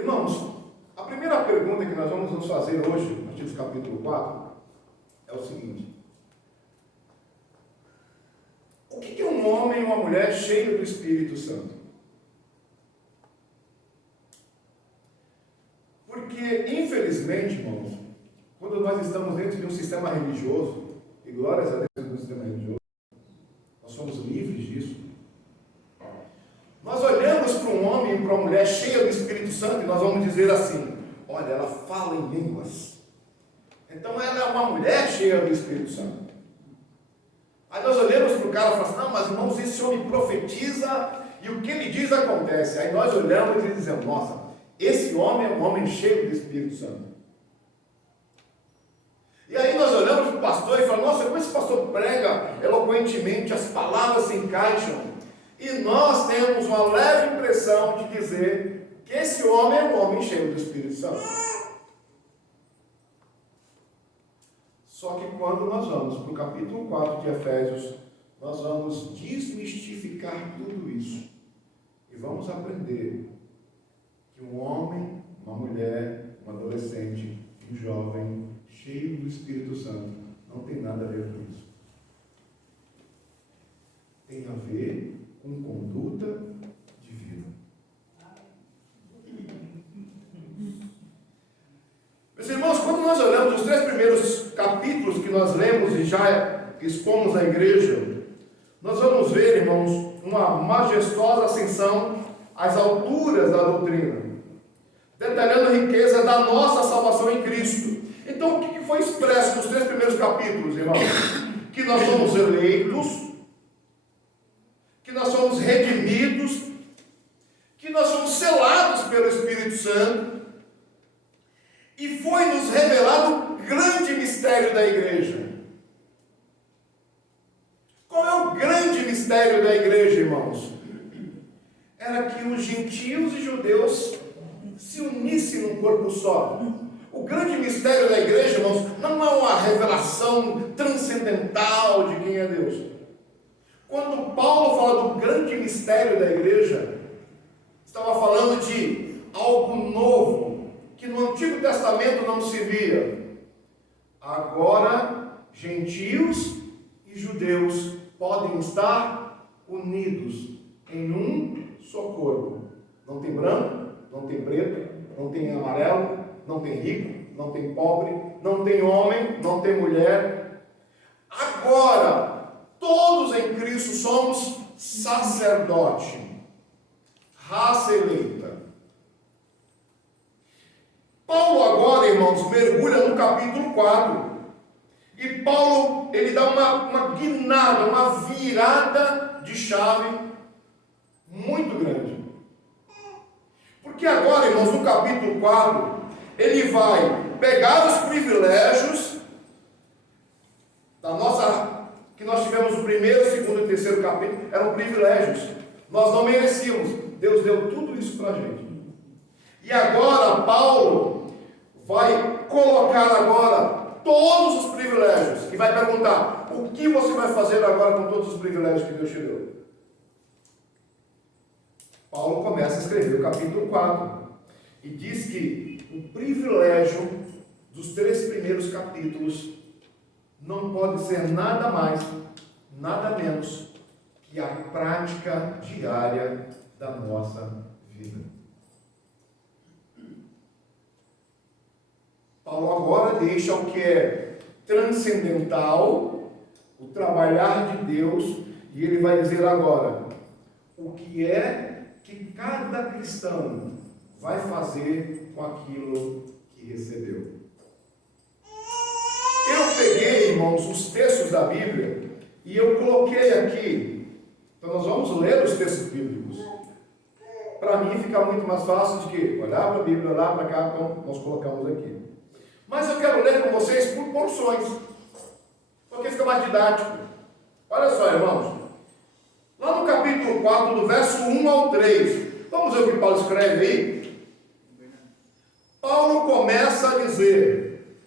Irmãos, a primeira pergunta que nós vamos nos fazer hoje, a partir do capítulo 4, é o seguinte: o que é um homem e uma mulher cheio do Espírito Santo? Porque, infelizmente, irmãos, quando nós estamos dentro de um sistema religioso, e glórias a Deus dentro do sistema religioso, nós somos livres disso. Nós olhamos para um homem e para uma mulher cheia do Espírito Santo e nós vamos dizer assim: olha, ela fala em línguas. Então ela é uma mulher cheia do Espírito Santo. Aí nós olhamos para o cara e falamos assim: não, mas irmãos, esse homem profetiza e o que ele diz acontece. Aí nós olhamos e dizemos: nossa, esse homem é um homem cheio do Espírito Santo. E aí nós olhamos para o pastor e falamos: nossa, como esse pastor prega eloquentemente, as palavras se encaixam. E nós temos uma leve impressão de dizer que esse homem é um homem cheio do Espírito Santo. Só que quando nós vamos para o capítulo 4 de Efésios, nós vamos desmistificar tudo isso. E vamos aprender que um homem, uma mulher, um adolescente, um jovem, cheio do Espírito Santo, não tem nada a ver com isso. Tem a ver com conduta de vida. Meus irmãos, quando nós olhamos os 3 primeiros capítulos que nós lemos e já expomos à igreja, nós vamos ver, irmãos, uma majestosa ascensão às alturas da doutrina, detalhando a riqueza da nossa salvação em Cristo. Então, o que foi expresso nos 3 primeiros capítulos, irmãos? Que nós somos eleitos, que nós somos redimidos, que nós somos selados pelo Espírito Santo, e foi nos revelado o grande mistério da igreja. Qual é o grande mistério da igreja, irmãos? Era que os gentios e judeus se unissem num corpo só. O grande mistério da igreja, irmãos, não é uma revelação transcendental de quem é Deus. Quando Paulo fala do grande mistério da igreja, estava falando de algo novo, que no Antigo Testamento não se via. Agora, gentios e judeus podem estar unidos em um só corpo. Não tem branco, não tem preto, não tem amarelo, não tem rico, não tem pobre, não tem homem, não tem mulher. Agora, todos em Cristo somos sacerdote, raça eleita. Paulo agora, irmãos, mergulha no capítulo 4. E Paulo, ele dá uma guinada, uma virada de chave muito grande. Porque agora, irmãos, no capítulo 4, ele vai pegar os privilégios da nossa, que nós tivemos no primeiro, segundo e terceiro capítulo, eram privilégios. Nós não merecíamos. Deus deu tudo isso para a gente. E agora, Paulo vai colocar agora todos os privilégios. E vai perguntar: o que você vai fazer agora com todos os privilégios que Deus te deu? Paulo começa a escrever o capítulo 4. E diz que o privilégio dos 3 primeiros capítulos não pode ser nada mais, nada menos que a prática diária da nossa vida. Paulo agora deixa o que é transcendental, o trabalhar de Deus, e ele vai dizer agora o que é que cada cristão vai fazer com aquilo que recebeu. Eu peguei, irmãos, os textos da Bíblia e eu coloquei aqui. Então nós vamos ler os textos bíblicos. Para mim fica muito mais fácil de que olhar para a Bíblia, olhar para cá, então nós colocamos aqui. Mas eu quero ler com vocês por porções, porque fica mais didático. Olha só, irmãos. Lá no capítulo 4, do verso 1 ao 3. Vamos ver o que Paulo escreve aí? Paulo começa a dizer: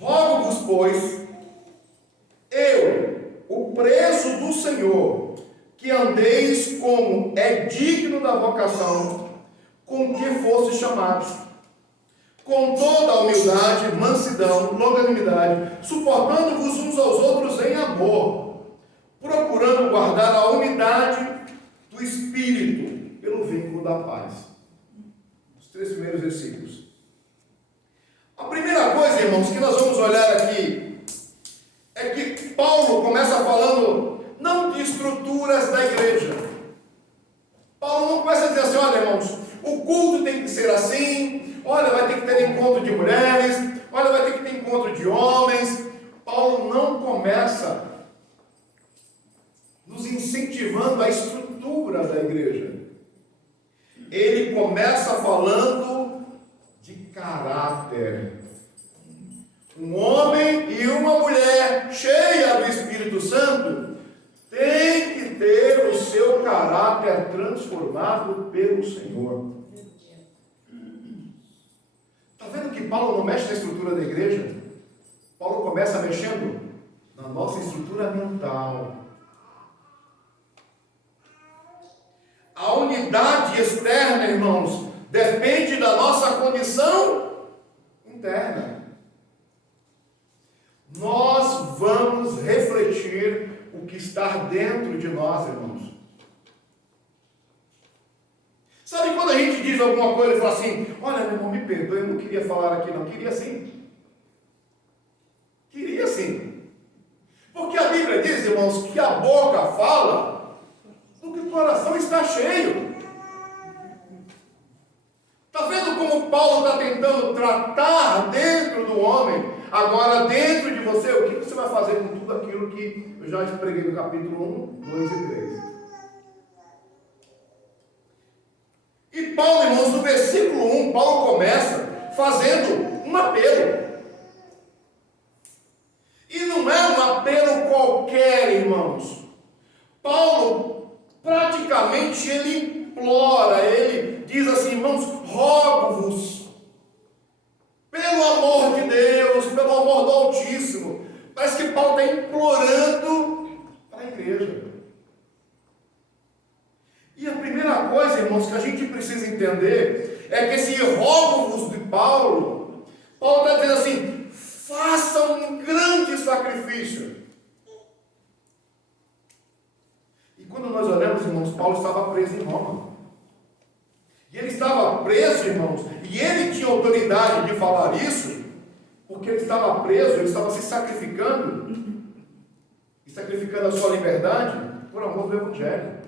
rogo-vos, pois, eu, o preso do Senhor, que andeis como é digno da vocação, com que fosse chamados, com toda a humildade, mansidão, longanimidade, suportando-vos uns aos outros em amor, procurando guardar a unidade do Espírito pelo vínculo da paz. Os 3 primeiros versículos. A primeira coisa, irmãos, que nós vamos olhar aqui é que Paulo começa falando não de estruturas da igreja. Paulo não começa a dizer assim: olha, irmãos, o culto tem que ser assim, olha, vai ter que ter encontro de mulheres, olha, vai ter que ter encontro de homens. Paulo não começa nos incentivando a estrutura da igreja. Ele começa falando de caráter. Um homem e uma mulher cheia do Espírito Santo tem que ter o seu caráter transformado pelo Senhor. Está vendo que Paulo não mexe na estrutura da igreja? Paulo começa mexendo na nossa estrutura mental. A unidade externa, irmãos, depende da nossa condição interna. Nós vamos refletir o que está dentro de nós, irmãos. Sabe quando a gente diz alguma coisa e fala assim: olha, meu irmão, me perdoe, eu não queria falar aqui não, queria sim. Queria sim. Porque a Bíblia diz, irmãos, que a boca fala do que o coração está cheio. Está vendo como Paulo está tentando tratar dentro do homem? Agora, dentro de você, o que você vai fazer com tudo aquilo que eu já preguei no capítulo 1, 2 e 3? E Paulo, irmãos, no versículo 1, Paulo começa fazendo um apelo. E não é um apelo qualquer, irmãos. Paulo, praticamente, ele implora, ele diz assim: irmãos, rogo-vos, pelo amor de Deus, pelo amor do Altíssimo. Parece que Paulo está implorando para a igreja. E a primeira coisa, irmãos, que a gente precisa entender é que esse rogo-vos de Paulo está dizendo assim: façam um grande sacrifício. E quando nós olhamos, irmãos, Paulo estava preso em Roma. E ele estava preso, irmãos, e ele tinha autoridade de falar isso, porque ele estava preso, ele estava se sacrificando, e sacrificando a sua liberdade por amor do Evangelho.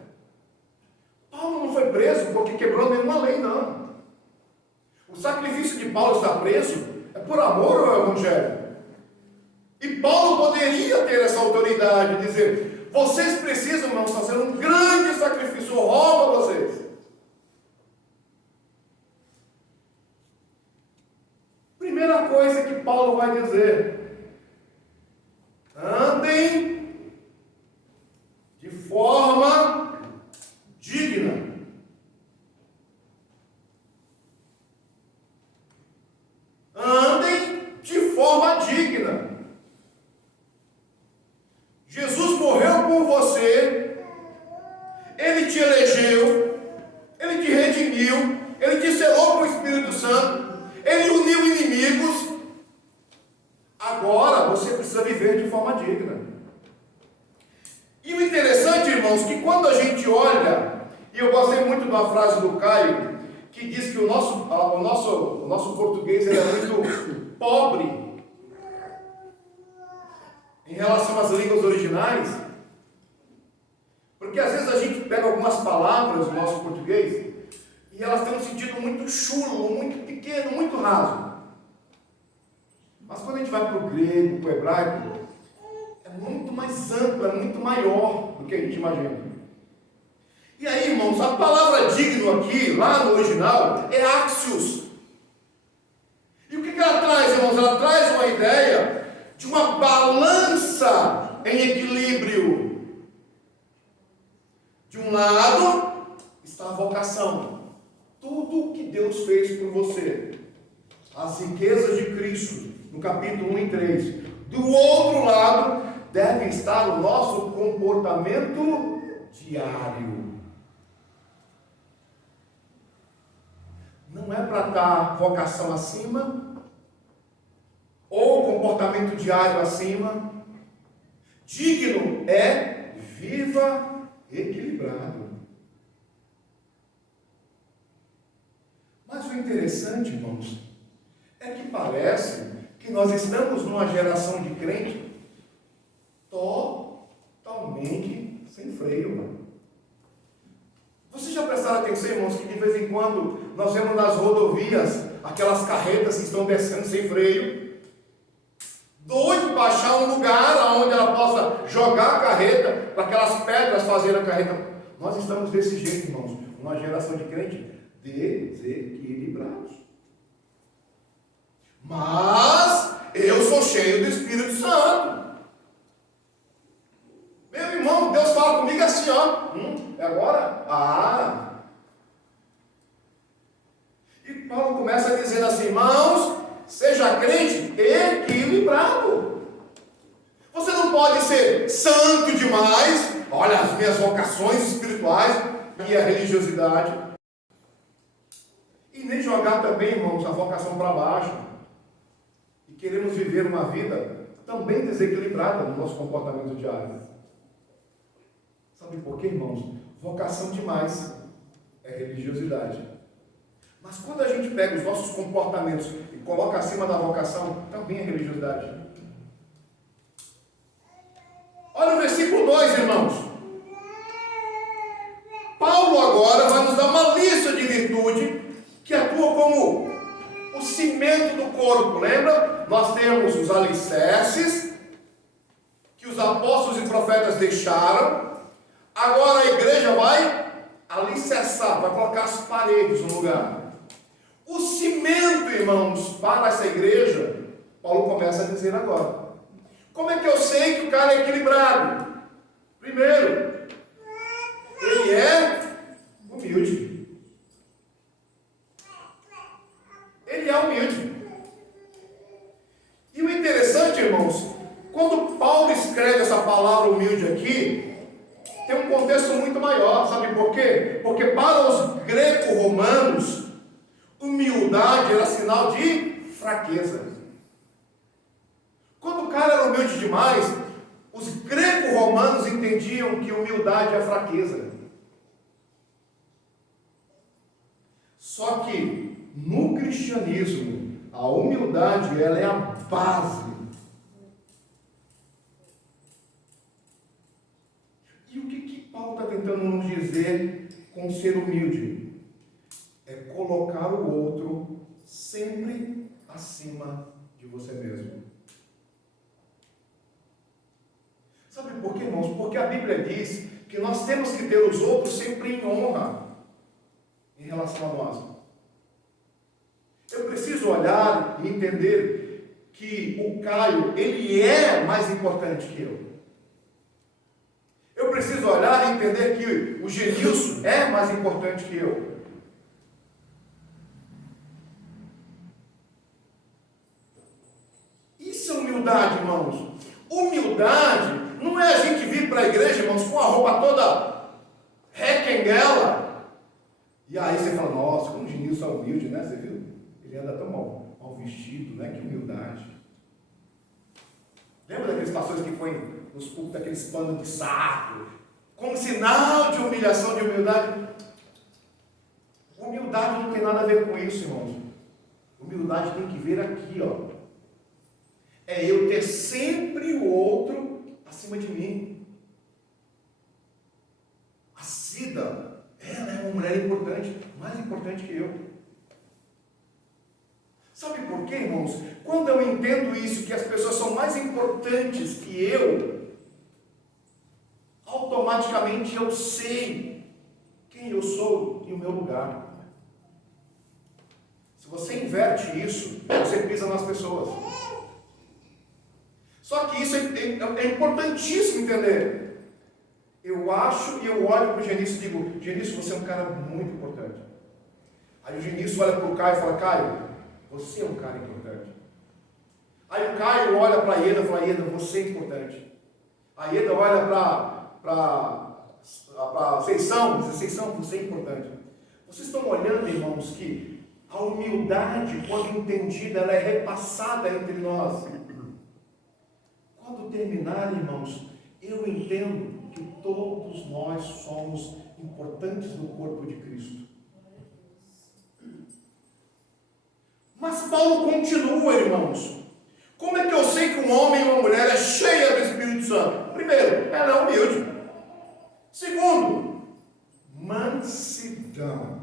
Paulo não foi preso porque quebrou nenhuma lei, não. O sacrifício de Paulo estar preso é por amor ao Evangelho. E Paulo poderia ter essa autoridade, de dizer: vocês precisam, irmãos, fazer um grande sacrifício, eu rogo a vocês. Primeira coisa que Paulo vai dizer: andem de forma digna. Andem de forma digna. Jesus morreu por você, Ele te elegeu, Ele te redimiu, Ele te selou com o Espírito Santo, Ele uniu inimigos. Agora você precisa viver de forma digna. E o interessante, irmãos, que quando a gente olha, e eu gostei muito de uma frase do Caio, que diz que o nosso português ele é muito pobre em relação às línguas originais, porque às vezes a gente pega algumas palavras do nosso português e elas têm um sentido muito chulo, muito pequeno, muito raso. Mas quando a gente vai para o grego, para o hebraico, é muito mais amplo, é muito maior do que a gente imagina. E aí, irmãos, a palavra digno aqui, lá no original, é axios. E o que ela traz, irmãos? Ela traz uma ideia de uma balança em equilíbrio. De um lado está a vocação, tudo que Deus fez por você, as riquezas de Cristo, no capítulo 1 e 3. Do outro lado deve estar o nosso comportamento diário. tratar vocação acima, ou comportamento diário acima. Digno é viva equilibrado. Mas o interessante, irmãos, é que parece que nós estamos numa geração de crente totalmente sem freio, mano. Vocês já prestaram atenção, irmãos, que de vez em quando nós vemos nas rodovias aquelas carretas que estão descendo sem freio, doido para achar um lugar onde ela possa jogar a carreta, para aquelas pedras fazerem a carreta. Nós estamos desse jeito, irmãos, uma geração de crente desequilibrados. Mas eu sou cheio do Espírito Santo. Meu irmão, Deus fala comigo assim, ó. É agora? E Paulo começa dizendo assim: irmãos, seja crente equilibrado. Você não pode ser santo demais. Olha as minhas vocações espirituais e a religiosidade. E nem jogar também, irmãos, a vocação para baixo. E queremos viver uma vida também desequilibrada no nosso comportamento diário. Sabe por quê, irmãos? Vocação demais é religiosidade. Mas quando a gente pega os nossos comportamentos e coloca acima da vocação, também é religiosidade. Olha o versículo 2, irmãos. Paulo agora vai nos dar uma lista de virtude que atua como o cimento do corpo. Lembra? Nós temos os alicerces que os apóstolos e profetas deixaram. Agora a igreja vai alicerçar, vai colocar as paredes no lugar. O cimento, irmãos, para essa igreja, Paulo começa a dizer agora. Como é que eu sei que o cara é equilibrado? Primeiro, ele é humilde. Ele é humilde. E o interessante, irmãos, quando Paulo escreve essa palavra humilde aqui, tem um contexto muito maior, sabe por quê? Porque para os greco-romanos, humildade era sinal de fraqueza. Quando o cara era humilde demais, os greco-romanos entendiam que humildade é fraqueza. Só que no cristianismo, a humildade ela é a base. E o que Paulo está tentando nos dizer com ser humilde? É colocar o outro sempre acima de você mesmo. Sabe por quê, irmãos? Porque a Bíblia diz que nós temos que ter os outros sempre em honra em relação a nós. Eu preciso olhar e entender que o Caio, ele é mais importante que eu. Eu preciso olhar e entender que o Genilson é mais importante que eu. Isso é humildade, irmãos. Humildade não é a gente vir para a igreja, irmãos, com a roupa toda requenguela. E aí você fala: nossa, como o Genilson é humilde, né? Você viu? Ele anda tão mal vestido, né? Que humildade. Lembra daqueles pastores que põem nos púlpitos aqueles panos de saco, como sinal de humilhação, de humildade? Humildade não tem nada a ver com isso, irmãos. Humildade tem que ver aqui, ó. É eu ter sempre o outro acima de mim. A Cida, ela é uma mulher importante, mais importante que eu. Sabe por quê, irmãos? Quando eu entendo isso, que as pessoas são mais importantes que eu, automaticamente eu sei quem eu sou e o meu lugar. Se você inverte isso, você pisa nas pessoas. Só que isso é importantíssimo entender. Eu acho e eu olho para o Genício e digo: Genício, você é um cara muito importante. Aí o Genício olha para o Caio e fala: Caio, você é um cara importante. Aí o Caio olha para a Ieda e fala: Ieda, você é importante. A Ieda olha para a Seição e diz: Seição, você é importante. Vocês estão olhando, irmãos, que A humildade, quando entendida, ela é repassada entre nós. Quando terminar, irmãos, eu entendo que todos nós somos importantes no corpo de Cristo. Mas Paulo continua, irmãos. Como é que eu sei que um homem e uma mulher é cheia do Espírito Santo? Primeiro, ela é humilde. Segundo, mansidão.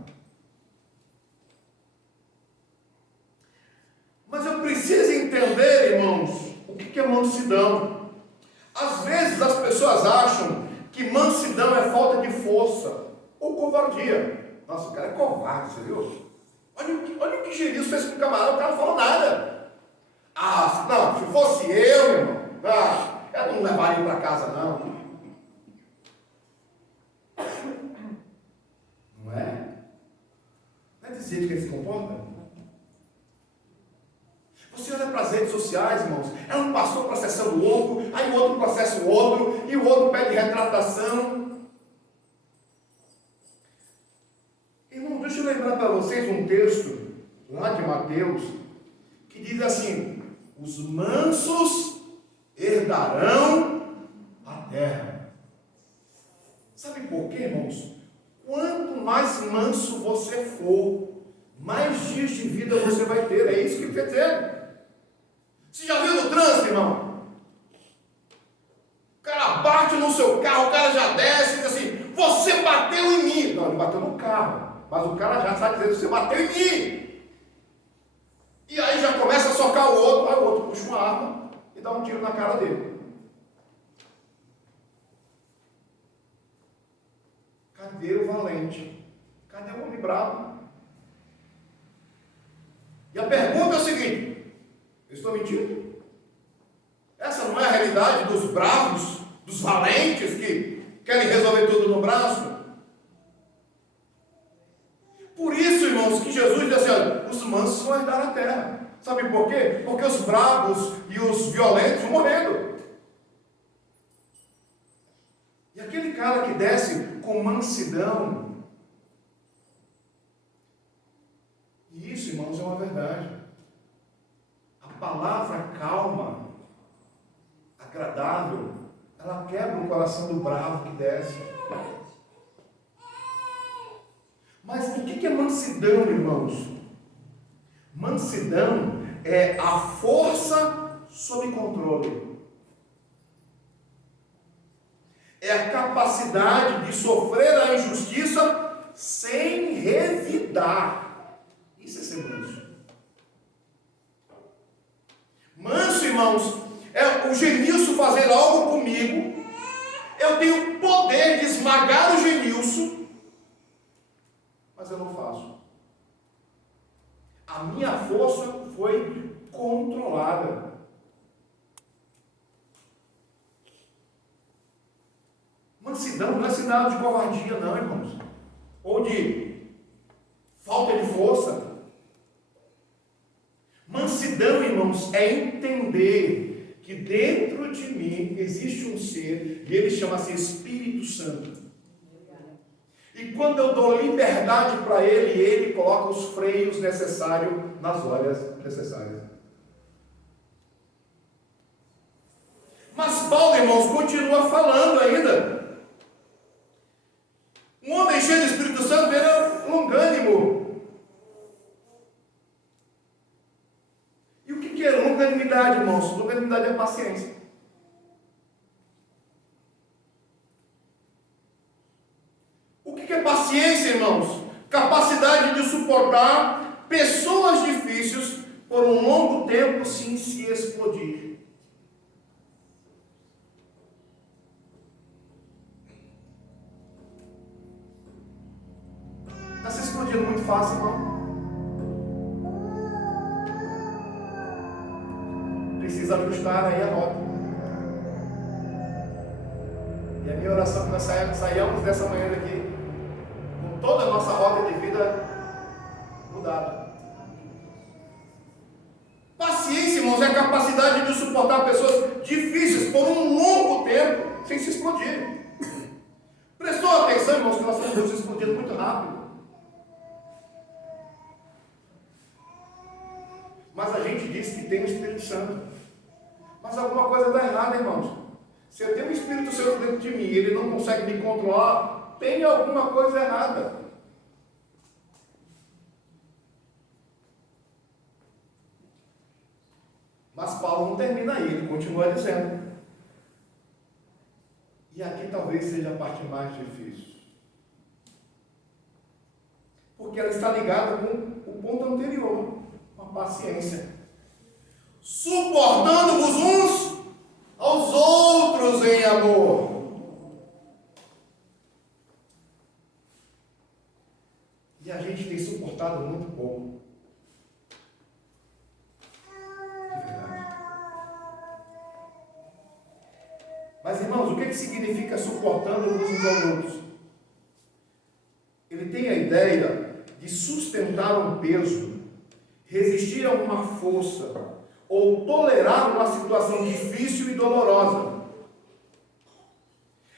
Mas eu preciso entender, irmãos, o que é mansidão. Às vezes as pessoas acham que mansidão é falta de força ou covardia. Nossa, o cara é covarde, você viu? Olha o que Jesus fez com o camarada, o cara não falou nada. Ah, não, se fosse eu, irmão, eu não levaria para casa, não. Não é? Não é desse jeito que ele se comporta? Você olha para as redes sociais, irmãos, é um pastor processando o outro, aí o outro processa o outro, e o outro pede retratação. Irmão, deixa eu lembrar para vocês um texto lá de Mateus, que diz assim: os mansos herdarão a terra. Sabe por quê, irmãos? Quanto mais manso você for, mais dias de vida você vai ter. É isso que ele quer dizer. Você já viu no trânsito, irmão? O cara bate no seu carro, o cara já desce e diz assim: você bateu em mim. Não, ele bateu no carro, mas o cara já está dizendo: você bateu em mim. E aí já começa a socar o outro, aí o outro puxa uma arma e dá um tiro na cara dele. Cadê o valente? Cadê o homem bravo? E a pergunta é o seguinte: eu estou mentindo? Essa não é a realidade dos bravos, dos valentes que querem resolver tudo no braço? Por isso, irmãos, que Jesus diz assim: olha, os mansos vão herdar a terra. Sabe por quê? Porque os bravos e os violentos vão morrendo. E aquele cara que desce com mansidão, e isso, irmãos, é uma verdade. A palavra calma, agradável, ela quebra o coração do bravo que desce. Mas o que é mansidão, irmãos? Mansidão é a força sob controle. É a capacidade de sofrer a injustiça sem revidar. Isso é ser manso. Manso, irmãos, é o Genilson fazer algo comigo. Eu tenho o poder de esmagar o Genilson, mas eu não faço. A minha força foi controlada. Mansidão não é sinal de covardia, não, irmãos, ou de falta de força. Mansidão, irmãos, é entender que dentro de mim existe um ser, e ele chama-se Espírito Santo. E quando eu dou liberdade para ele, ele coloca os freios necessários nas horas necessárias. Mas Paulo, irmãos, continua falando ainda. Um homem cheio do Espírito Santo era longânimo. E o que é longanimidade, irmãos? Longanimidade é paciência. O que é paciência, irmãos? Capacidade de suportar pessoas difíceis por um longo tempo sem se explodir. Está se explodindo muito fácil, irmão? Precisa ajustar aí a rota. E a minha oração é que nós saiamos dessa manhã daqui com toda a nossa rota de vida mudada. Paciência, irmãos, é a capacidade de suportar pessoas difíceis por um longo tempo sem se explodir. Prestou atenção, irmãos, que nós estamos nos explodindo muito rápido. Mas a gente diz que tem o Espírito Santo. Mas alguma coisa está errada, irmãos. Se eu tenho o Espírito Santo dentro de mim e ele não consegue me controlar, tem alguma coisa errada. Mas Paulo não termina aí, ele continua dizendo. E aqui talvez seja a parte mais difícil. Porque ela está ligada com o ponto anterior, com a paciência. Suportando-vos uns aos outros em amor. E a gente tem suportado muito pouco. De verdade. Mas, irmãos, o que significa suportando-vos uns aos outros? Ele tem a ideia de sustentar um peso, resistir a uma força, ou tolerar uma situação difícil e dolorosa.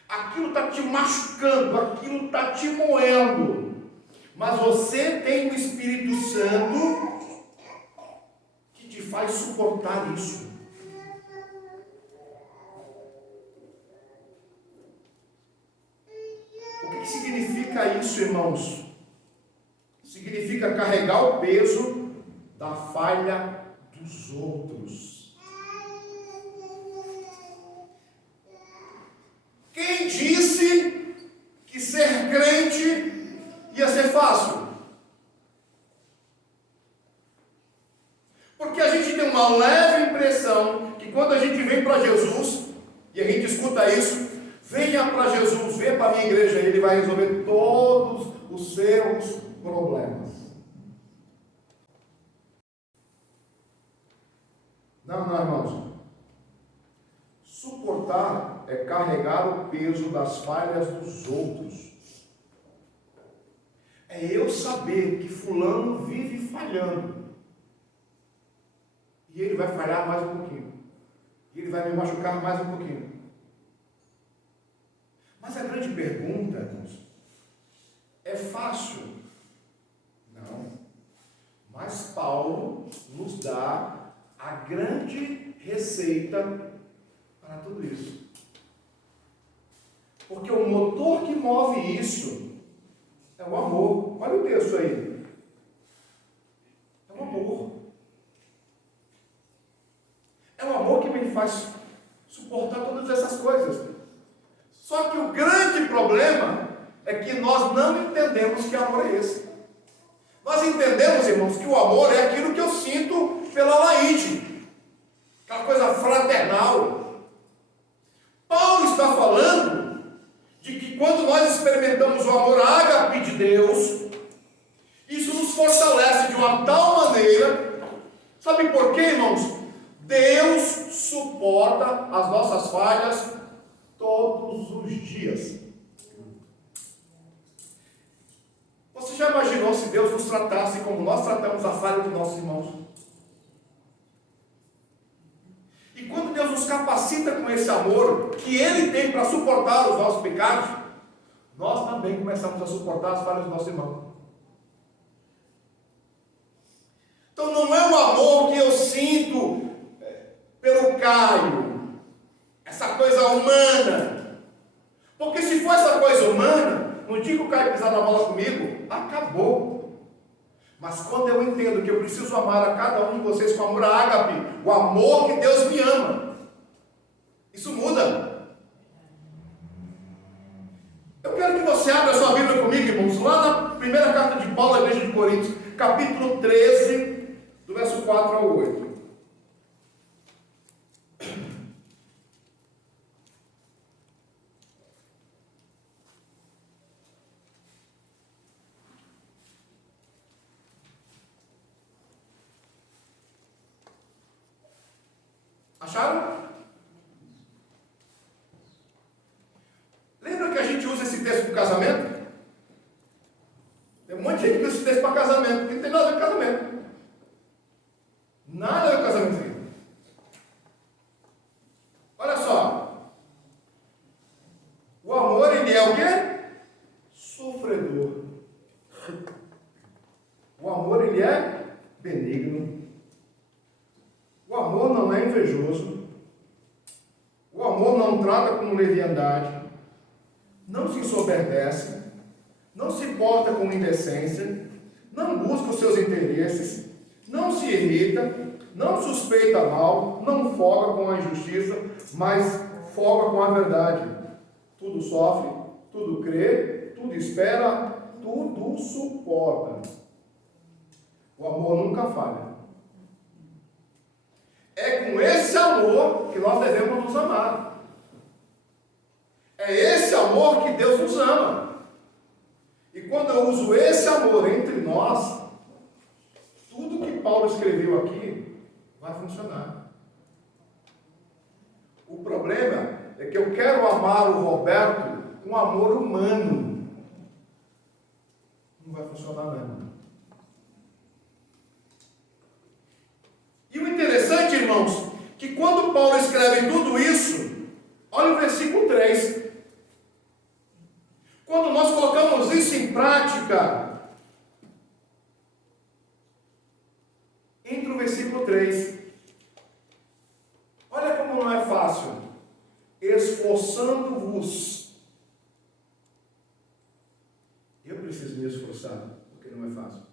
Aquilo está te machucando, aquilo está te moendo, mas você tem o Espírito Santo que te faz suportar isso. O que significa isso, irmãos? Significa carregar o peso da falha dos outros. Quem disse que ser crente ia ser fácil? Porque a gente tem uma leve impressão que quando a gente vem para Jesus, e a gente escuta isso, venha para Jesus, venha para a minha igreja, ele vai resolver todos os seus problemas. Não, irmãos. Suportar é carregar o peso das falhas dos outros. É eu saber que fulano vive falhando. E ele vai falhar mais um pouquinho. E ele vai me machucar mais um pouquinho. Mas a grande pergunta, irmãos, é fácil? Não. Mas Paulo nos dá a grande receita para tudo isso. Porque o motor que move isso é o amor. Olha o texto aí. É o amor. É o amor que me faz suportar todas essas coisas. Só que o grande problema é que nós não entendemos que amor é esse. Nós entendemos, irmãos, que o amor é aquilo que eu sinto pela Laíde, aquela coisa fraternal. Paulo está falando de que quando nós experimentamos o amor ágape de Deus, isso nos fortalece de uma tal maneira. Sabe por quê, irmãos? Deus suporta as nossas falhas todos os dias. Você já imaginou se Deus nos tratasse como nós tratamos a falha dos nossos irmãos? E quando Deus nos capacita com esse amor que Ele tem para suportar os nossos pecados, nós também começamos a suportar as falhas dos nossos irmãos. Então não é o amor que eu sinto pelo Caio, essa coisa humana. Porque se for essa coisa humana, no dia que o Caio pisar na bola comigo, acabou. Mas quando eu entendo que eu preciso amar a cada um de vocês com amor ágape, o amor que Deus me ama, isso muda. Eu quero que você abra a sua Bíblia comigo, irmãos, lá na primeira carta de Paulo à igreja de Coríntios, capítulo 13, do verso 4 ao 8. Acharam? Lembra que a gente usa esse texto para casamento? Tem um monte de gente que usa esse texto para casamento. Não tem nada a ver com casamento. Nada a ver com casamento aqui. Olha só. O amor, ele é o quê? Sofredor. O amor, ele é benigno. invejoso, o amor não trata com leviandade, não se ensoberbece, não se porta com indecência, não busca os seus interesses, não se irrita, não suspeita mal, não folga com a injustiça, mas folga com a verdade. Tudo sofre, tudo crê, tudo espera, tudo suporta. O amor nunca falha. É com esse amor que nós devemos nos amar. É esse amor que Deus nos ama. E quando eu uso esse amor entre nós, tudo que Paulo escreveu aqui vai funcionar. O problema é que eu quero amar o Roberto com amor humano. Não vai funcionar não. E o interessante, irmãos, que quando Paulo escreve tudo isso, olha o versículo 3. Quando nós colocamos isso em prática, entra o versículo 3. Olha como não é fácil. Esforçando-vos. Eu preciso me esforçar, porque não é fácil.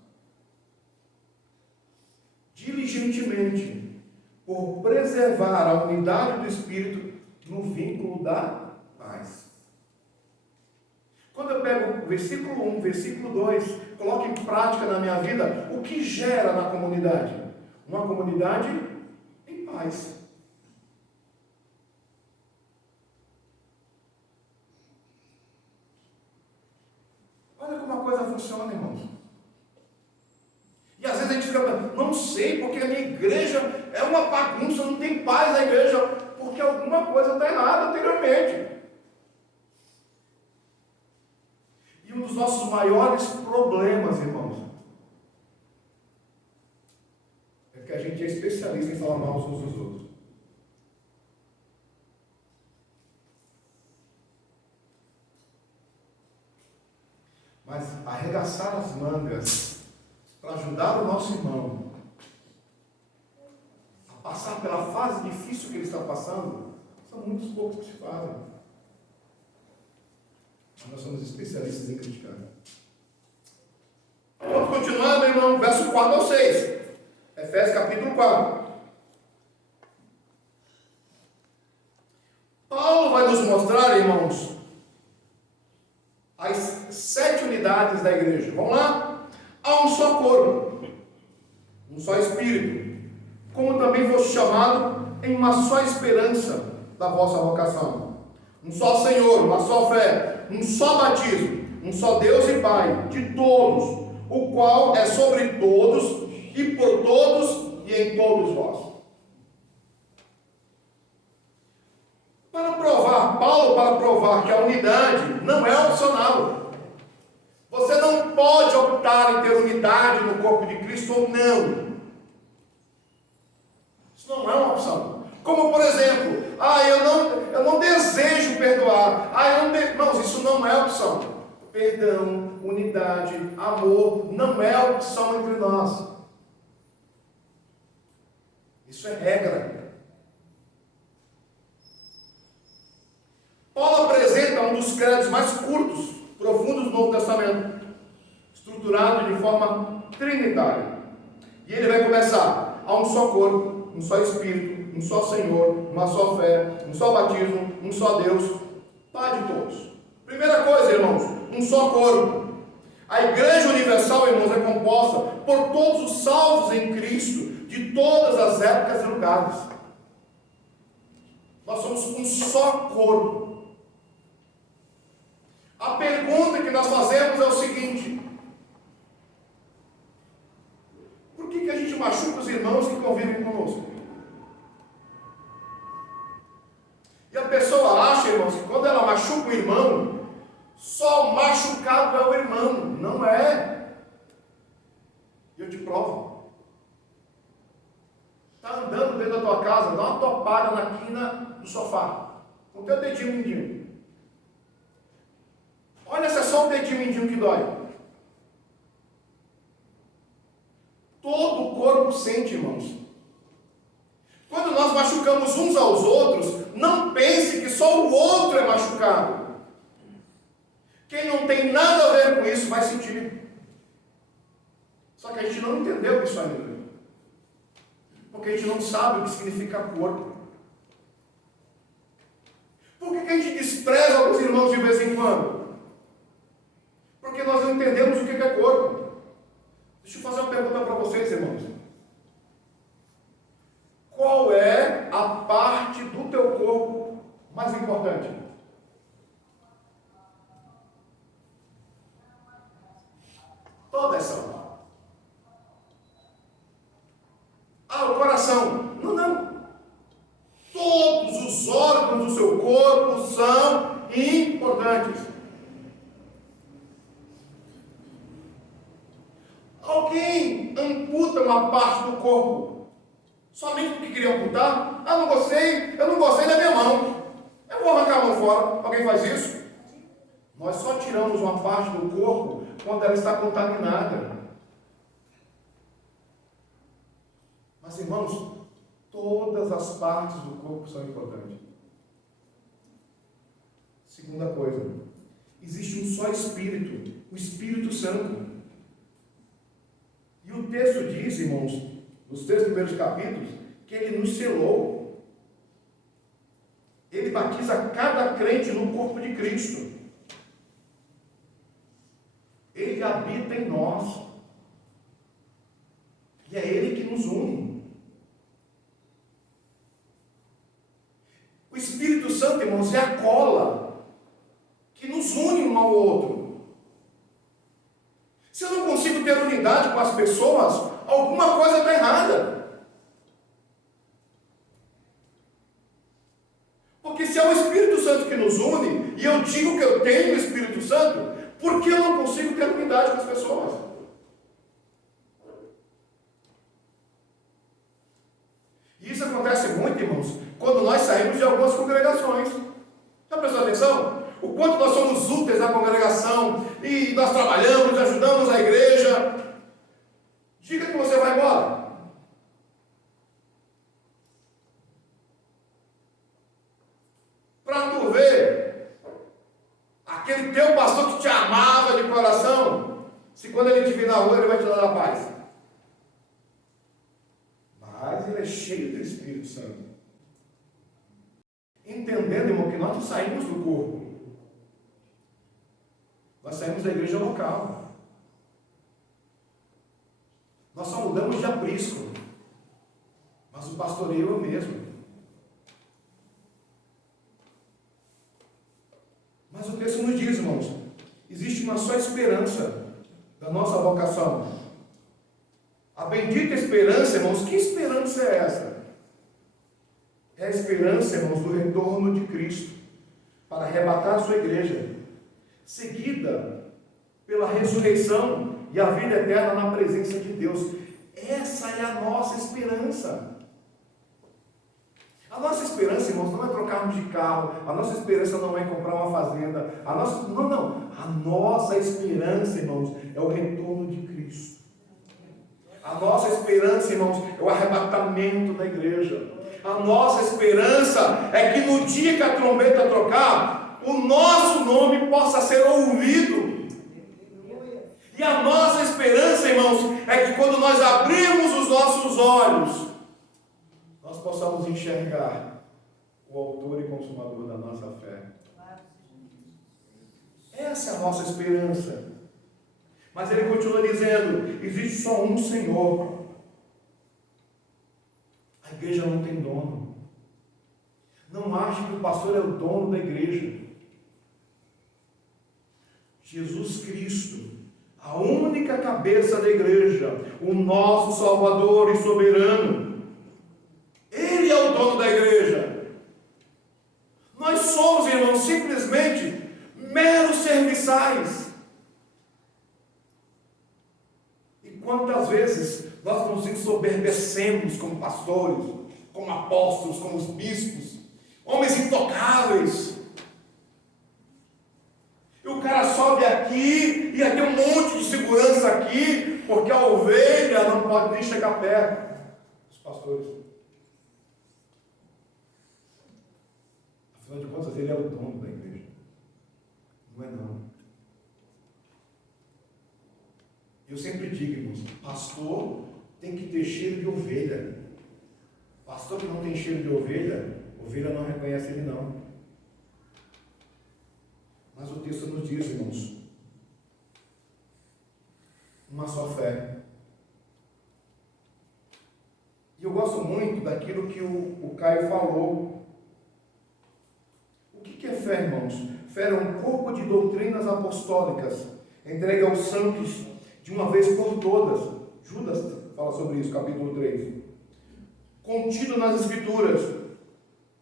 Diligentemente, por preservar a unidade do Espírito no vínculo da paz. Quando eu pego o versículo 1, versículo 2, coloco em prática na minha vida, o que gera na comunidade? Uma comunidade em paz. Olha como a coisa funciona, irmãos. E às vezes a gente fica pensando, não sei, porque a minha igreja é uma bagunça, não tem paz na igreja, porque alguma coisa está errada anteriormente. E um dos nossos maiores problemas, irmãos, é que a gente é especialista em falar mal uns dos outros. Mas arregaçar as mangas para ajudar o nosso irmão a passar pela fase difícil que ele está passando, são muitos poucos que se fazem. Mas nós somos especialistas em criticar. Vamos continuar, meu irmão, verso 4 ao 6. Efésios capítulo 4. Paulo vai nos mostrar, irmãos, as 7 unidades da igreja. Vamos lá? Há um só corpo, um só espírito, como também foste chamado em uma só esperança da vossa vocação. Um só Senhor, uma só fé, um só batismo, um só Deus e Pai de todos, o qual é sobre todos e por todos e em todos vós. Para provar que a unidade não é opcional. Você não pode optar em ter unidade no corpo de Cristo ou não. Isso não é uma opção. Como por exemplo, eu não desejo perdoar. Irmãos, isso não é opção. Perdão, unidade, amor, não é opção entre nós. Isso é regra. Paulo apresenta um dos credos mais curtos, profundos do Novo Testamento, estruturado de forma trinitária. E ele vai começar: há um só corpo, um só Espírito, um só Senhor, uma só fé, um só batismo, um só Deus, Pai de todos. Primeira coisa, irmãos, um só corpo. A Igreja Universal, irmãos, é composta por todos os salvos em Cristo, de todas as épocas e lugares. Nós somos um só corpo. A pergunta que nós fazemos é o seguinte: por que a gente machuca os irmãos que convivem conosco? E a pessoa acha, irmãos, que quando ela machuca o irmão, só o machucado é o irmão. Não é. Eu te provo. Está andando dentro da tua casa, dá uma topada na quina do sofá, com o teu dedinho mindinho. Olha se é só um dedinho mindinho que dói. Todo o corpo sente, irmãos. Quando nós machucamos machucamos uns aos outros, não pense que só o outro é machucado. Quem não tem nada a ver com isso vai sentir. Só que a gente não entendeu isso ainda. Porque a gente não sabe o que significa corpo. Por que a gente despreza alguns irmãos de vez em quando? Porque nós não entendemos o que é corpo. Deixa eu fazer uma pergunta para vocês, irmãos. Qual é a parte do teu corpo mais importante? Todas são. O coração. Não. Todos os órgãos do seu corpo são importantes. Alguém amputa uma parte do corpo somente porque queria amputar? Eu não gostei da minha mão. Eu vou arrancar a mão fora. Alguém faz isso? Nós só tiramos uma parte do corpo quando ela está contaminada. Mas, irmãos, todas as partes do corpo são importantes. Segunda coisa, existe um só Espírito, o Espírito Santo. E o texto diz, irmãos, nos 3 primeiros capítulos, que ele nos selou. Ele batiza cada crente no corpo de Cristo. Ele habita em nós. E é Ele que nos une. O Espírito Santo, irmãos, é a cola que nos une um ao outro. Se eu não consigo ter unidade com as pessoas, alguma coisa está errada. Porque se é o Espírito Santo que nos une, e eu digo que eu tenho o Espírito Santo, por que eu não consigo ter unidade com as pessoas? E isso acontece muito, irmãos, quando nós saímos de algumas congregações. Já prestou atenção? O quanto nós somos úteis na congregação, e nós trabalhamos, ajudamos a igreja. Diga que você vai embora. Para tu ver, aquele teu pastor que te amava de coração, se quando ele te vir na rua, ele vai te dar a paz. Mas ele é cheio do Espírito Santo. Entendendo, irmão, que nós não saímos do corpo. Nós saímos da igreja local. Nós só mudamos de aprisco. Mas o pastoreio é o mesmo. Mas o texto nos diz, irmãos, existe uma só esperança da nossa vocação. A bendita esperança, irmãos, que esperança é essa? É a esperança, irmãos, do retorno de Cristo para arrebatar a sua igreja, seguida pela ressurreição e a vida eterna na presença de Deus. Essa é a nossa esperança. A nossa esperança, irmãos, não é trocarmos de carro, a nossa esperança não é comprar uma fazenda, não. A nossa esperança, irmãos, é o retorno de Cristo. A nossa esperança, irmãos, é o arrebatamento da igreja. A nossa esperança é que no dia que a trombeta tocar, o nosso nome possa ser ouvido. E a nossa esperança, irmãos, é que quando nós abrirmos os nossos olhos, nós possamos enxergar o autor e consumador da nossa fé. Essa é a nossa esperança. Mas ele continua dizendo, existe só um Senhor. A igreja não tem dono. Não ache que o pastor é o dono da igreja. Jesus Cristo, a única cabeça da igreja, o nosso Salvador e soberano. Ele é o dono da igreja. Nós somos, irmãos, simplesmente meros serviçais. E quantas vezes nós nos ensoberbecemos como pastores, como apóstolos, como os bispos, homens intocáveis. E o cara sobe aqui, e tem um monte de segurança aqui, porque a ovelha não pode nem chegar perto dos pastores. Afinal de contas, ele é o dono da igreja. Não é não. Eu sempre digo, irmãos, pastor tem que ter cheiro de ovelha. Pastor que não tem cheiro de ovelha, ovelha não reconhece ele não. Mas o texto nos diz, irmãos, uma só fé. E eu gosto muito daquilo que o Caio falou. O que é fé, irmãos? Fé é um corpo de doutrinas apostólicas entregue aos santos de uma vez por todas. Judas fala sobre isso, capítulo 3. Contido nas Escrituras.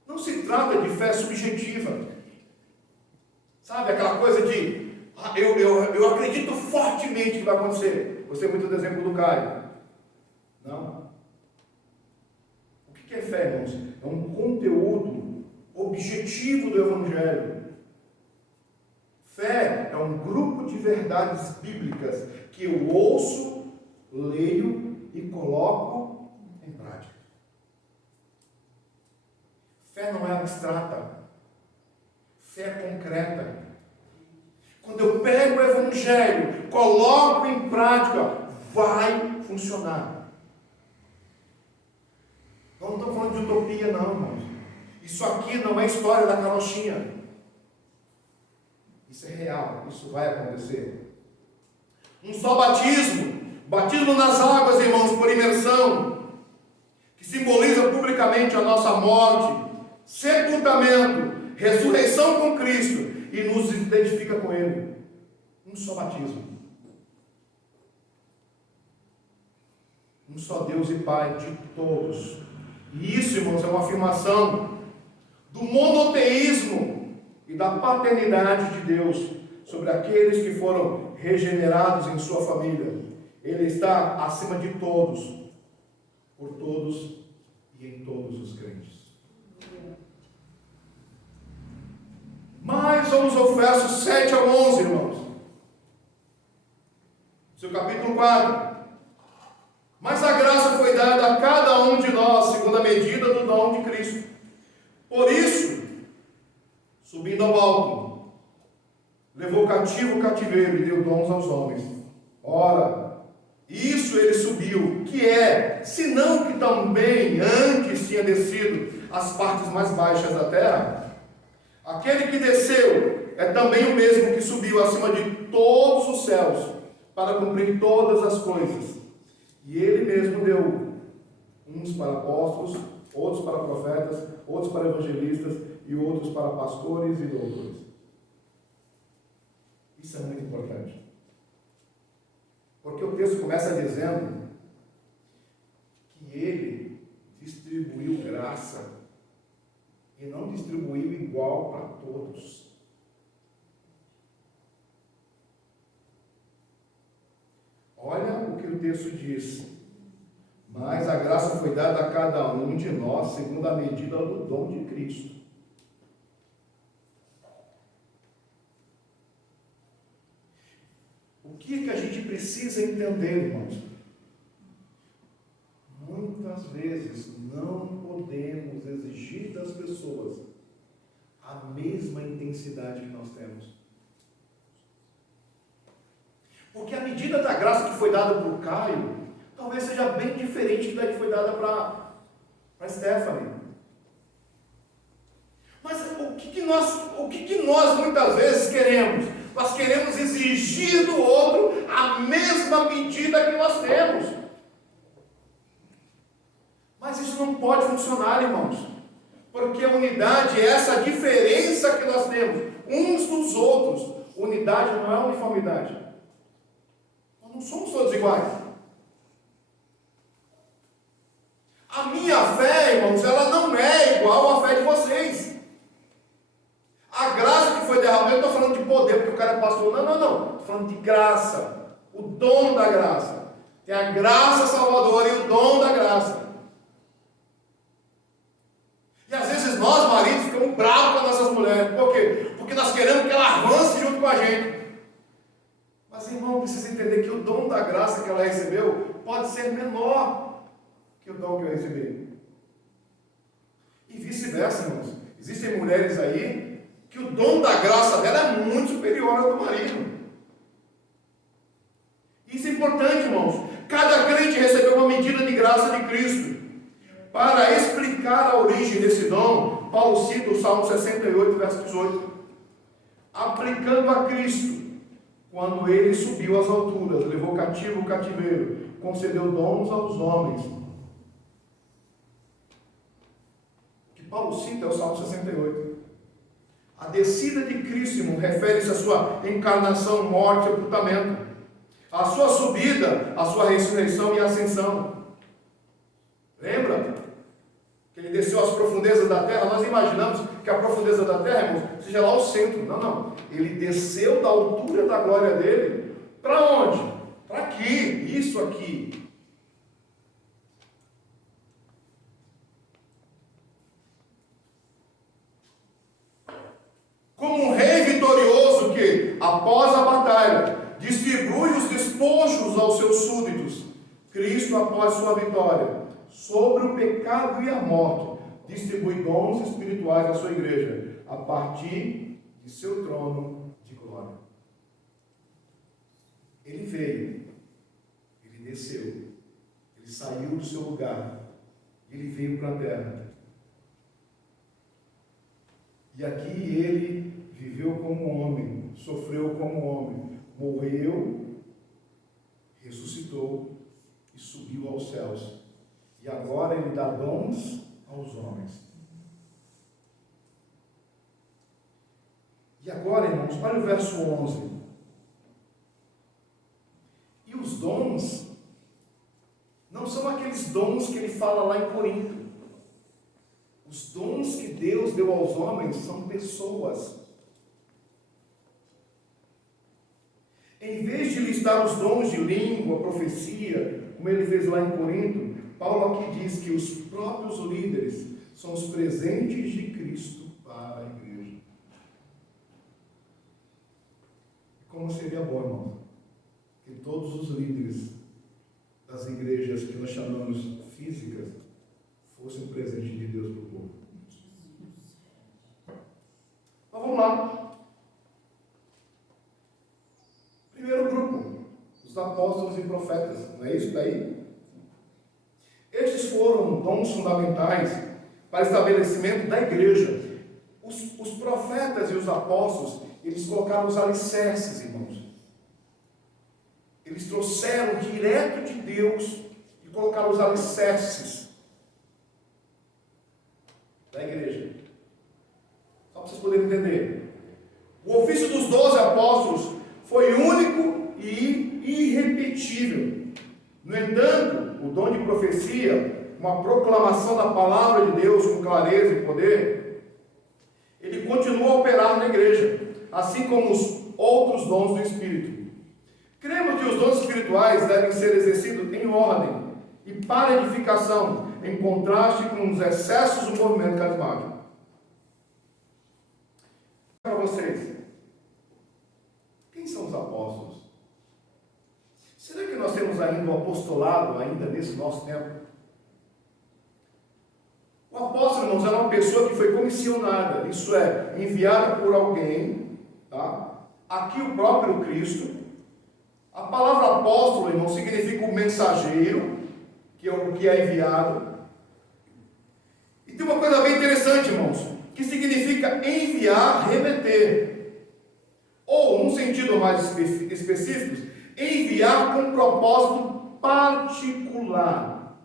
Não se trata de fé subjetiva. Sabe, aquela coisa de eu acredito fortemente que vai acontecer. Gostei muito do exemplo do Caio. Não. O que é fé, irmãos? É um conteúdo objetivo do Evangelho. Fé é um grupo de verdades bíblicas que eu ouço, leio e coloco em prática. Fé não é abstrata. Fé é concreta. Quando eu pego o Evangelho, coloco em prática, vai funcionar. Nós não estamos falando de utopia, não, irmãos. Isso aqui não é história da carochinha. Isso é real, isso vai acontecer. Um só batismo nas águas, irmãos, por imersão, que simboliza publicamente a nossa morte, sepultamento, ressurreição com Cristo e nos identifica com Ele. Um só batismo. Um só Deus e Pai de todos. E isso, irmãos, é uma afirmação do monoteísmo e da paternidade de Deus sobre aqueles que foram regenerados em sua família. Ele está acima de todos, por todos e em todos os crentes. Mas vamos ao verso 7 ao 11, irmãos. Seu capítulo 4. Mas a graça foi dada a cada um de nós, segundo a medida do dom de Cristo. Por isso, subindo ao alto, levou cativo o cativeiro e deu dons aos homens. Ora, isso ele subiu, que é, senão que também antes tinha descido às partes mais baixas da terra. Aquele que desceu é também o mesmo que subiu acima de todos os céus, para cumprir todas as coisas. E ele mesmo deu uns para apóstolos, outros para profetas, outros para evangelistas e outros para pastores e doutores. Isso é muito importante. Porque o texto começa dizendo que ele distribuiu graça e não distribuiu igual para todos. Olha o que o texto diz. Mas a graça foi dada a cada um de nós, segundo a medida do dom de Cristo. O que a gente precisa entender, irmãos? Muitas vezes não podemos exigir das pessoas a mesma intensidade que nós temos. Porque a medida da graça que foi dada para o Caio, talvez seja bem diferente da que foi dada para a Stephanie. Mas o que nós muitas vezes queremos? Nós queremos exigir do outro a mesma medida que nós temos. Mas isso não pode funcionar, irmãos. Porque a unidade é essa diferença que nós temos uns dos outros. Unidade não é uniformidade. Nós não somos todos iguais. A minha fé, irmãos, ela não é igual à fé de vocês. A graça que foi derramada, eu não estou falando de poder, porque o cara é pastor. Não. Estou falando de graça. O dom da graça. Tem a graça salvadora e o dom da graça. E às vezes nós, maridos, ficamos bravos com as nossas mulheres. Por quê? Porque nós queremos que ela avance junto com a gente. Mas, irmão, precisa entender que o dom da graça que ela recebeu pode ser menor que o dom que eu recebi. E vice-versa, irmãos. Existem mulheres aí que o dom da graça dela é muito superior ao do marido. Isso é importante, irmãos. Cada crente recebeu uma medida de graça de Cristo. Para explicar a origem desse dom, Paulo cita o Salmo 68, verso 18. Aplicando a Cristo, quando ele subiu às alturas, levou cativo o cativeiro, concedeu dons aos homens. O que Paulo cita é o Salmo 68. A descida de Cristo, irmão, refere-se à sua encarnação, morte e sepultamento. A sua subida, a sua ressurreição e ascensão. Lembra? Que ele desceu às profundezas da terra. Nós imaginamos que a profundeza da terra, irmãos, seja lá o centro. Não, não. Ele desceu da altura da glória dele. Para onde? Para aqui. Isso aqui. Como um rei vitorioso que, após a batalha, distribui os despojos aos seus súditos. Cristo, após sua vitória sobre o pecado e a morte, distribui dons espirituais à sua igreja, a partir de seu trono de glória. Ele veio, ele desceu, ele saiu do seu lugar, ele veio para a terra. E aqui ele viveu como homem, sofreu como homem, morreu, ressuscitou e subiu aos céus. E agora ele dá dons aos homens. E agora, irmãos, olha o verso 11. E os dons não são aqueles dons que ele fala lá em Corinto. Os dons que Deus deu aos homens são pessoas. Em vez de listar os dons de língua, profecia, como ele fez lá em Corinto, Paulo aqui diz que os próprios líderes são os presentes de Cristo para a igreja. Como seria bom, irmão, que todos os líderes das igrejas que nós chamamos físicas fossem presentes de Deus para o povo. Então vamos lá. Primeiro grupo, os apóstolos e profetas. Não é isso daí? Estes foram dons fundamentais para o estabelecimento da igreja. Os profetas e os apóstolos, eles colocaram os alicerces, irmãos. Eles trouxeram direto de Deus e colocaram os alicerces da igreja. Só para vocês poderem entender. O ofício dos 12 apóstolos foi único e irrepetível. No entanto, o dom de profecia, uma proclamação da palavra de Deus com clareza e poder, ele continua a operar na igreja, assim como os outros dons do Espírito. Cremos que os dons espirituais devem ser exercidos em ordem e para edificação, em contraste com os excessos do movimento carismático. Para vocês, quem são os apóstolos? Será que nós temos ainda o apostolado, ainda nesse nosso tempo? O apóstolo, irmãos, era uma pessoa que foi comissionada, isso é, enviada por alguém, tá? Aqui o próprio Cristo. A palavra apóstolo, irmão, significa o mensageiro, que é o que é enviado. E tem uma coisa bem interessante, irmãos, que significa enviar, remeter. Ou, num sentido mais específico, enviar com um propósito particular.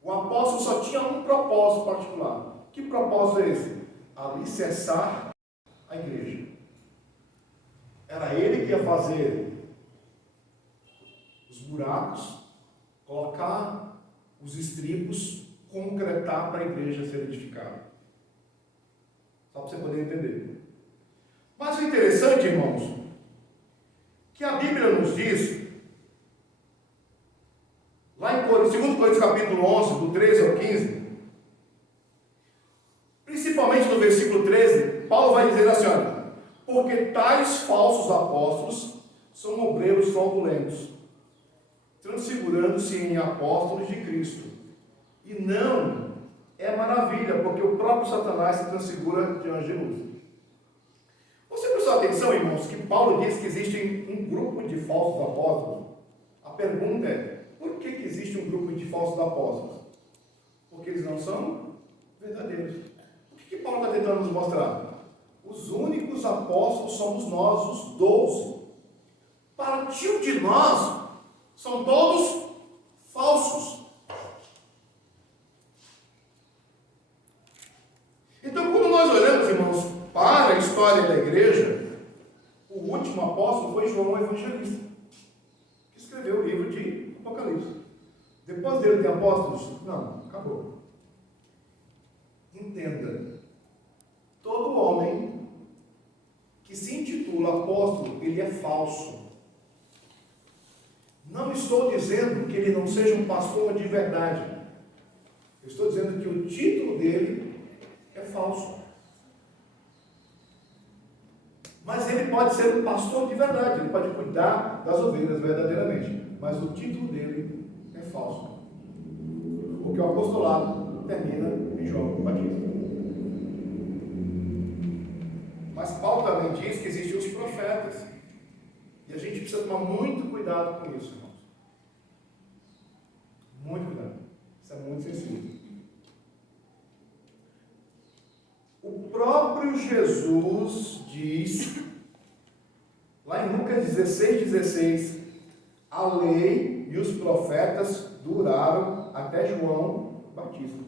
O apóstolo só tinha um propósito particular. Que propósito é esse? Alicerçar a igreja. Era ele que ia fazer os buracos, colocar os estribos, concretar para a igreja ser edificada. Só para você poder entender. Mas o interessante, irmãos, que a Bíblia nos diz, lá em 2 Coríntios capítulo 11, do 13 ao 15, principalmente no versículo 13, Paulo vai dizer assim, olha, porque tais falsos apóstolos são obreiros fraudulentos, transfigurando-se em apóstolos de Cristo, e não é maravilha, porque o próprio Satanás se transfigura de anjo de luz. Você prestou atenção, irmãos, que Paulo diz que existe um grupo de falsos apóstolos? A pergunta é, por que existe um grupo de falsos apóstolos? Porque eles não são verdadeiros. O que Paulo está tentando nos mostrar? Os únicos apóstolos somos nós, os 12. Partiu de nós, são todos falsos. Então, quando nós olhamos, irmãos, para a história da igreja, o último apóstolo foi João Evangelista, que escreveu o livro de Apocalipse. Depois dele tem apóstolos? Não, acabou. Entenda, todo homem que se intitula apóstolo, ele é falso. Não estou dizendo que ele não seja um pastor de verdade. Eu estou dizendo que o título dele é falso. Mas ele pode ser um pastor de verdade, ele pode cuidar das ovelhas verdadeiramente. Mas o título dele é falso. Porque o apostolado termina em João Batista. Mas Paulo também diz que existem os profetas. E a gente precisa tomar muito cuidado com isso, irmãos. Muito cuidado. Isso é muito sensível. O próprio Jesus diz, lá em Lucas 16:16, a lei e os profetas duraram até João Batista.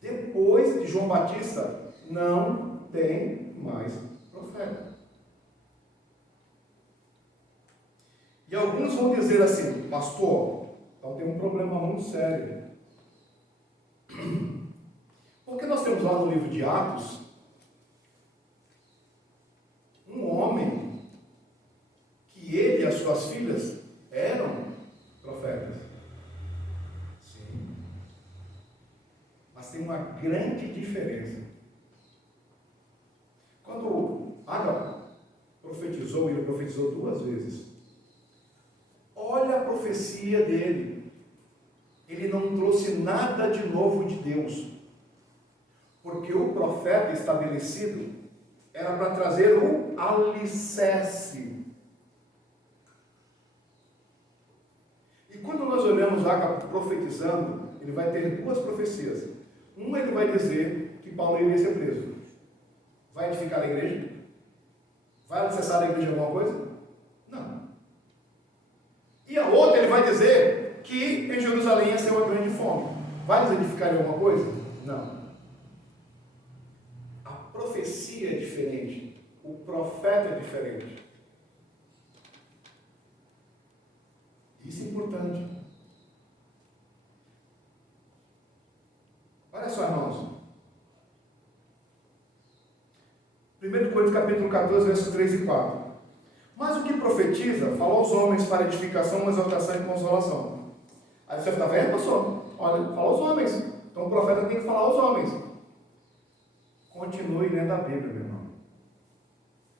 Depois de João Batista, não tem mais profeta. E alguns vão dizer assim, pastor, então tem um problema muito sério. Porque nós temos lá no livro de Atos, um homem, que ele e as suas filhas eram profetas. Sim. Mas tem uma grande diferença. Quando Ágabo profetizou, ele profetizou 2 vezes. Olha a profecia dele. Ele não trouxe nada de novo de Deus. Porque o profeta estabelecido era para trazer o alicerce. E quando nós olhamos Ágabo profetizando, ele vai ter 2 profecias. Uma, ele vai dizer que Paulo iria ser preso. Vai edificar a igreja? Vai alicerçar a igreja alguma coisa? Não. E a outra, ele vai dizer que em Jerusalém ia ser uma grande fome. Vai nos edificar alguma coisa? Não. A profecia é diferente. O profeta é diferente. Isso é importante. Olha só, irmãos. 1 Coríntios capítulo 14, versos 3 e 4. Mas o que profetiza, fala aos homens para edificação, exortação e consolação. Aí você está vendo, pastor? Olha, fala aos homens. Então o profeta tem que falar aos homens. Continue lendo a Bíblia, meu irmão.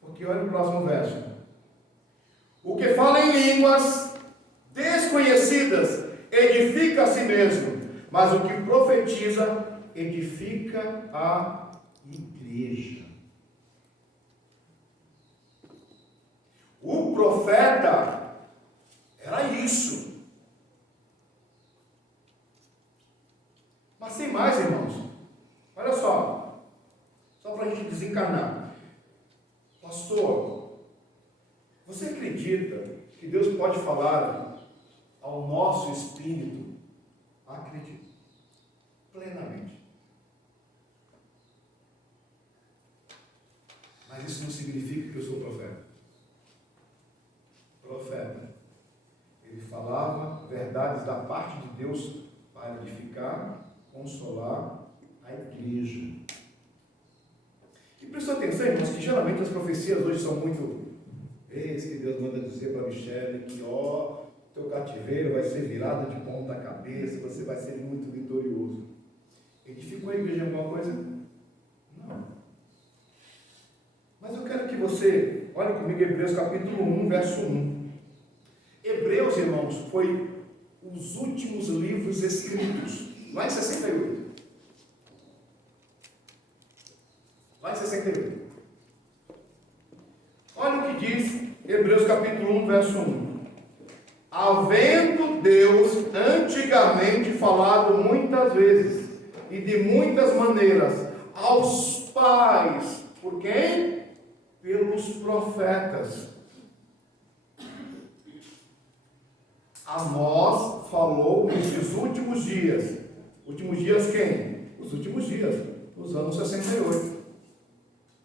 Porque olha o próximo verso. O que fala em línguas desconhecidas edifica a si mesmo, mas o que profetiza edifica a igreja. O profeta era isso. Mas tem mais, irmãos. Olha só para a gente desencanar. Pastor, você acredita que Deus pode falar ao nosso espírito? Acredito. Plenamente. Mas isso não significa que eu sou profeta. Profeta, ele falava verdades da parte de Deus para edificar, consolar a igreja. E presta atenção, irmãos, que geralmente as profecias hoje são muito, eis que Deus manda dizer para Michele que teu cativeiro vai ser virado de ponta cabeça, você vai ser muito vitorioso. Edificou a igreja em alguma coisa? Não. Mas eu quero que você olhe comigo Hebreus capítulo 1, verso 1. Hebreus, irmãos, foi os últimos livros escritos lá em 68. Lá em 68. Olha o que diz Hebreus capítulo 1, verso 1. Havendo Deus antigamente falado muitas vezes e de muitas maneiras aos pais, por quem? Pelos profetas. A nós falou nesses últimos dias. Últimos dias quem? Os últimos dias, nos anos 68,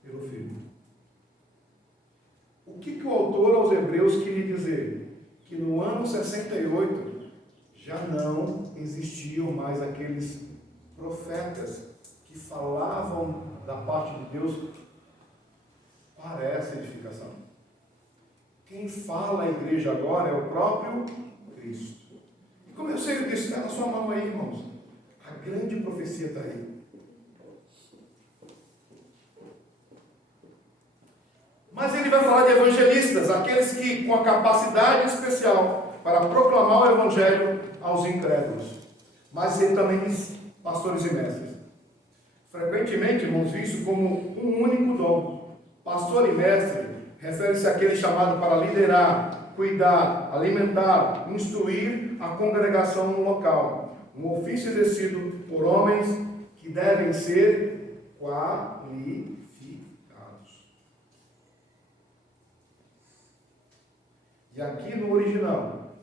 pelo Filho. O que o autor aos Hebreus queria dizer? Que no ano 68 já não existiam mais aqueles profetas que falavam da parte de Deus para essa edificação. Quem fala a igreja agora é o próprio Cristo. E como eu sei disso? Está na sua mão aí, irmãos. A grande profecia está aí. Mas ele vai falar de evangelistas, aqueles que com a capacidade especial para proclamar o evangelho aos incrédulos. Mas ele também diz pastores e mestres. Frequentemente, irmãos, isso como um único dom. Pastor e mestre refere-se àquele chamado para liderar, cuidar, alimentar, instruir a congregação no local. Um ofício exercido por homens que devem ser qualificados. E aqui no original,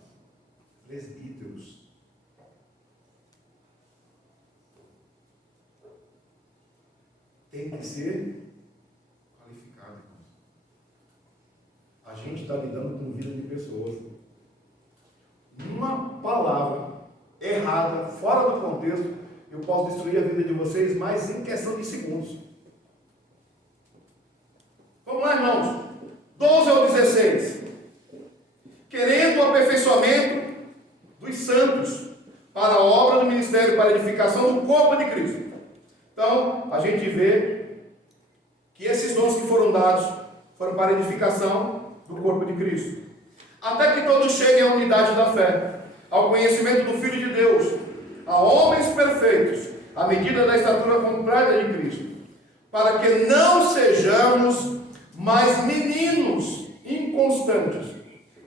presbíteros. Tem que ser qualificado. A gente está lidando com vida de pessoas. Uma palavra errada, fora do contexto, eu posso destruir a vida de vocês, mas em questão de segundos. Vamos lá, irmãos. 12 ao 16. Querendo o aperfeiçoamento dos santos para a obra do ministério, para a edificação do corpo de Cristo. Então, a gente vê que esses dons que foram dados foram para a edificação do corpo de Cristo. Até que todos cheguem à unidade da fé, ao conhecimento do Filho de Deus, a homens perfeitos, à medida da estatura completa de Cristo, para que não sejamos mais meninos inconstantes,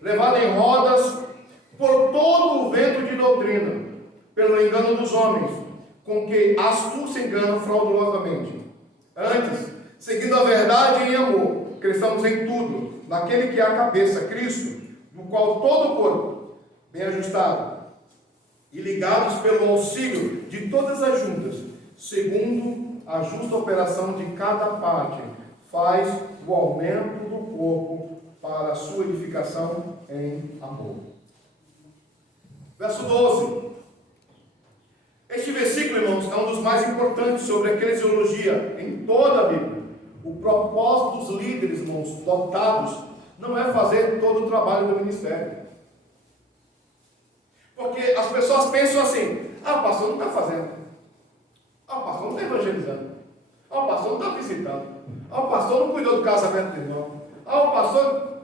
levados em rodas por todo o vento de doutrina, pelo engano dos homens, com que astúcia enganam fraudulosamente. Antes, seguindo a verdade em amor, cresçamos em tudo, naquele que é a cabeça, Cristo, no qual todo o corpo, bem ajustado, e ligados pelo auxílio de todas as juntas, segundo a justa operação de cada parte, faz o aumento do corpo para a sua edificação em amor. Verso 12. Este versículo, irmãos, é um dos mais importantes sobre a eclesiologia em toda a Bíblia. O propósito dos líderes, irmãos, dotados, não é fazer todo o trabalho do ministério. Porque as pessoas pensam assim: o pastor não está fazendo. O pastor não está evangelizando. O pastor não está visitando. O pastor não cuidou do casamento do irmão. O pastor...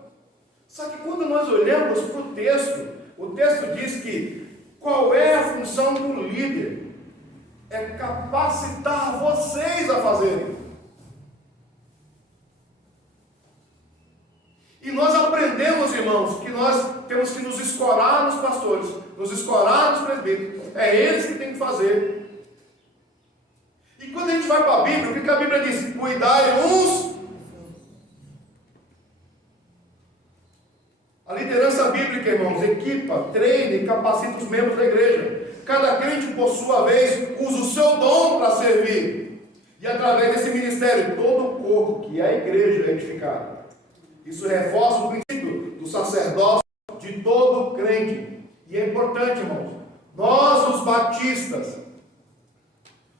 Só que quando nós olhamos para o texto diz que qual é a função do líder? É capacitar vocês a fazerem. E nós aprendemos, irmãos, que nós temos que nos escorar nos pastores, nos escorar nos presbíteros. É eles que têm que fazer. E quando a gente vai para a Bíblia, o que a Bíblia diz? Cuidai uns. A liderança bíblica, irmãos, equipa, treina e capacita os membros da igreja. Cada crente, por sua vez, usa o seu dom para servir. E através desse ministério, todo o corpo, que é a igreja, é edificado. Isso reforça o princípio do sacerdócio de todo crente. E é importante, irmãos, nós, os batistas,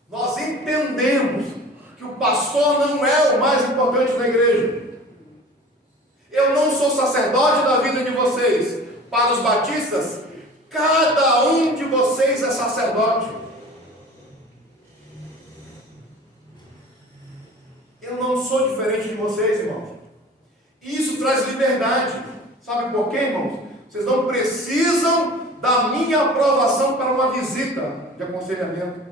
nós entendemos que o pastor não é o mais importante da igreja. Eu não sou sacerdote da vida de vocês. Para os batistas, cada um de vocês é sacerdote. Eu não sou diferente de vocês, irmãos. Isso traz liberdade. Sabe por quê, irmãos? Vocês não precisam da minha aprovação para uma visita de aconselhamento.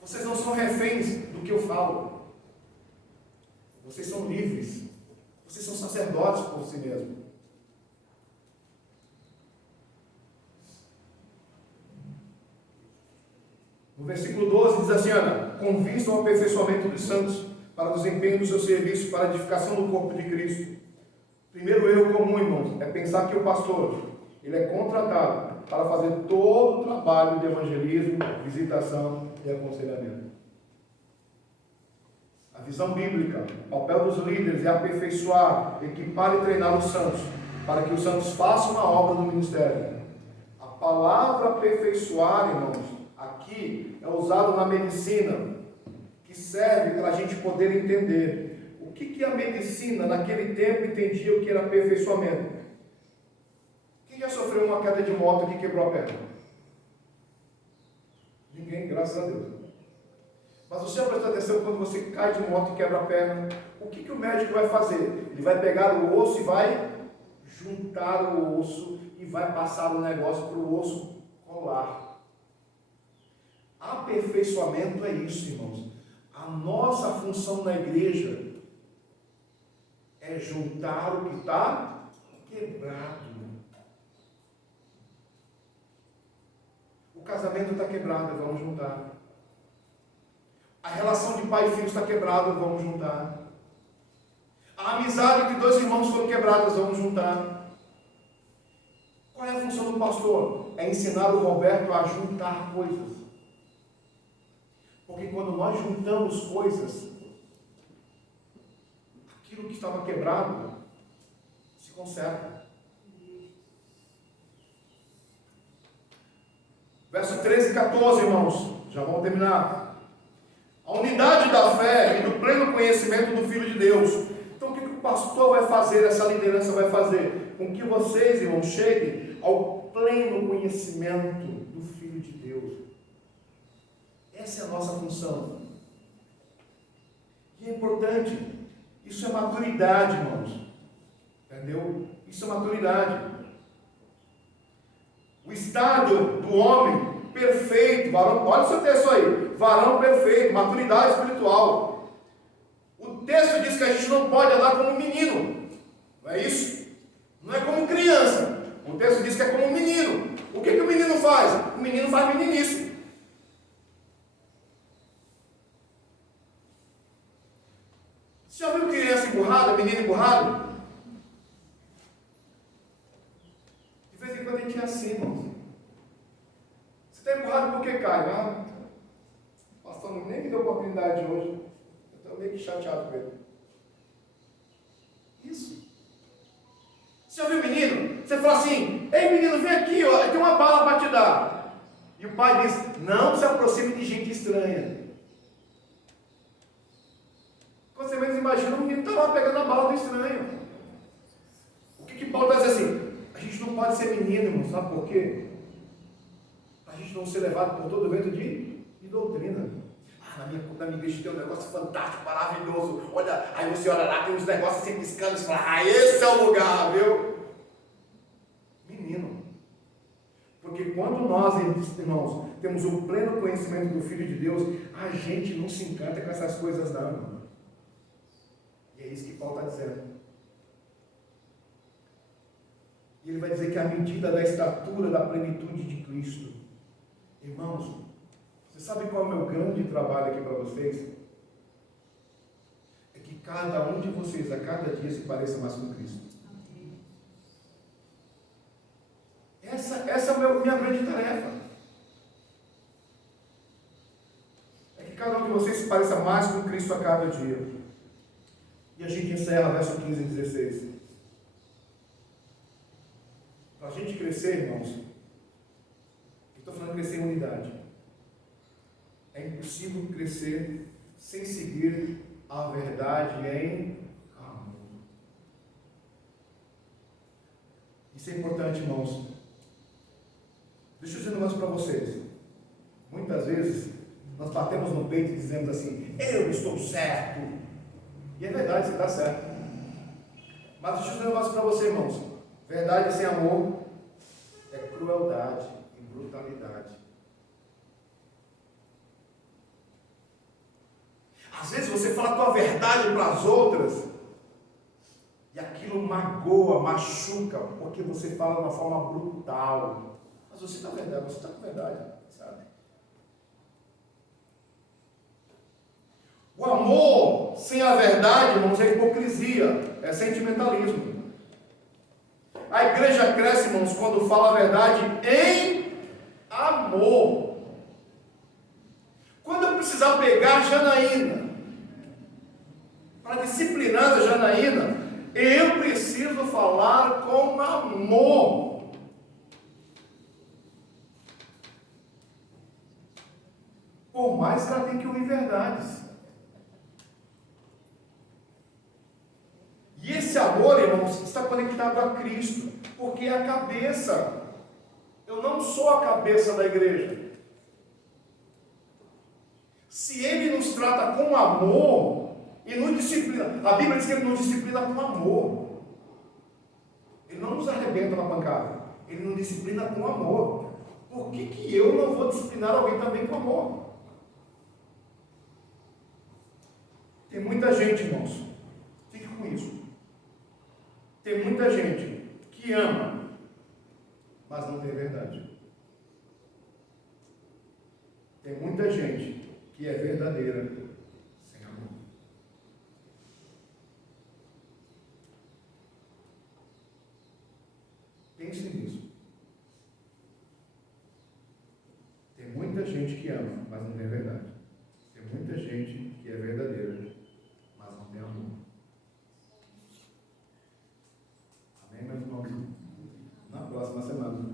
Vocês não são reféns do que eu falo. Vocês são livres. Vocês são sacerdotes por si mesmos. No versículo 12 diz assim, Ana, com vista ao aperfeiçoamento dos santos, para o desempenho do seu serviço, para a edificação do corpo de Cristo. Primeiro erro comum, irmãos, é pensar que o pastor, ele é contratado para fazer todo o trabalho de evangelismo, visitação e aconselhamento. A visão bíblica, o papel dos líderes é aperfeiçoar, equipar e treinar os santos, para que os santos façam a obra do ministério. A palavra aperfeiçoar, irmãos, aqui é usado na medicina, que serve para a gente poder entender o que a medicina naquele tempo entendia o que era aperfeiçoamento. Quem já sofreu uma queda de moto que quebrou a perna? Ninguém, graças a Deus. Mas você já prestou atenção quando você cai de moto e quebra a perna? O que o médico vai fazer? Ele vai pegar o osso e vai juntar o osso e vai passar o negócio para o osso colar. Aperfeiçoamento é isso, irmãos. A nossa função na igreja é juntar o que está quebrado. O casamento está quebrado, vamos juntar. A relação de pai e filho está quebrada, vamos juntar. A amizade entre dois irmãos foram quebradas, vamos juntar. Qual é a função do pastor? É ensinar o Roberto a juntar coisas. Porque quando nós juntamos coisas, aquilo que estava quebrado se conserta. Verso 13 e 14, irmãos, já vamos terminar. A unidade da fé e do pleno conhecimento do Filho de Deus. Então o que o pastor vai fazer, essa liderança vai fazer? Com que vocês, irmãos, cheguem ao pleno conhecimento do Filho de Deus. Essa é a nossa função. E é importante, isso é maturidade, irmãos. Entendeu? Isso é maturidade. O estado do homem perfeito, varão, olha o seu texto aí, varão perfeito, maturidade espiritual. O texto diz que a gente não pode andar como um menino, não é isso? Não é como criança. O texto diz que é como um menino. O que o menino faz? O menino faz meninice. Você já viu criança emburrada, menino emburrado? De vez em quando a gente é assim, irmãos. Você está emburrado por que cai? Ah, o pastor nem me deu oportunidade hoje. Eu estou meio que chateado com ele. Isso. Você já viu o menino? Você fala assim, ei menino, vem aqui, ó, tem uma bala para te dar. E o pai diz, não se aproxime de gente estranha. Quando você menos imagina, o menino está lá pegando a bala do estranho. O que Paulo está dizendo assim? A gente não pode ser menino, irmão, sabe por quê? A gente não ser levado por todo vento de doutrina. Ah, na minha igreja tem um negócio fantástico, maravilhoso. Olha, aí você olha lá, tem uns negócios assim piscando e fala, ah, esse é o lugar, viu? Menino. Porque quando nós, irmãos, temos o pleno conhecimento do Filho de Deus, a gente não se encanta com essas coisas não, irmão. E é isso que Paulo está dizendo. E ele vai dizer que a medida da estatura da plenitude de Cristo. Irmãos, você sabe qual é o meu grande trabalho aqui para vocês? É que cada um de vocês, a cada dia, se pareça mais com Cristo. Essa é a minha grande tarefa. É que cada um de vocês se pareça mais com Cristo a cada dia. E a gente encerra verso 15 e 16. Para a gente crescer, irmãos, eu estou falando de crescer em unidade. É impossível crescer sem seguir a verdade em amor. Isso é importante, irmãos. Deixa eu dizer um negócio para vocês. Muitas vezes, nós batemos no peito e dizemos assim, eu estou certo. E é verdade, você está certo. Mas deixa eu dizer um negócio para você, irmãos. Verdade sem amor é crueldade e brutalidade. Às vezes você fala a tua verdade para as outras e aquilo magoa, machuca, porque você fala de uma forma brutal. Mas você está verdade, você está com verdade, sabe? O amor sem a verdade, irmãos, é hipocrisia, é sentimentalismo. A igreja cresce, irmãos, quando fala a verdade em amor. Quando eu precisar pegar a Janaína, para disciplinar a Janaína, eu preciso falar com amor. Por mais que ela tenha que ouvir verdades. E esse amor, irmãos, está conectado a Cristo, porque é a cabeça. Eu não sou a cabeça da igreja. Se Ele nos trata com amor e nos disciplina, a Bíblia diz que Ele nos disciplina com amor. Ele não nos arrebenta na pancada, Ele nos disciplina com amor. Por que eu não vou disciplinar alguém também com amor? Tem muita gente, irmãos, fique com isso. Tem muita gente que ama, mas não tem verdade. Tem muita gente que é verdadeira sem amor. Pense nisso. Tem muita gente que ama, mas não tem verdade. Tem muita gente que é verdadeira, mas não tem amor. Amém, meus irmãos? Na próxima semana